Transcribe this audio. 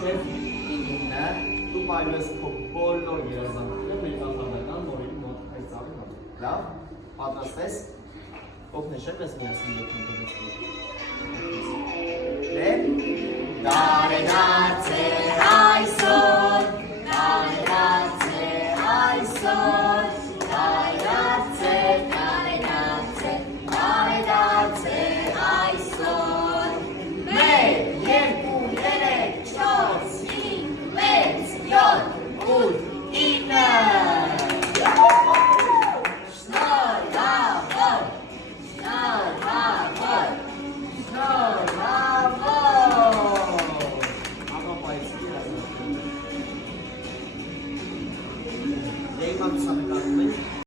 մինչև 9 դու պայում ես քո բոլոր երազանքները մեր կախարդական նորին մոտ այս ծավի մոտ։ Լավ, պատրաստ ես, օգնեշեք ես միասին եկում դարեդարձ է այսօր, դարեդարձ է այսօր, դարեդարձ է, դարեդարձ է, դարեդարձ է այսօր, մեր, երկու, երեք, չորս, հինգ, վեց, յոթ, ութ, ինը, շնորհավոր, շնորհավոր, շնորհավոր, Դե իմ ամուսնական ունենք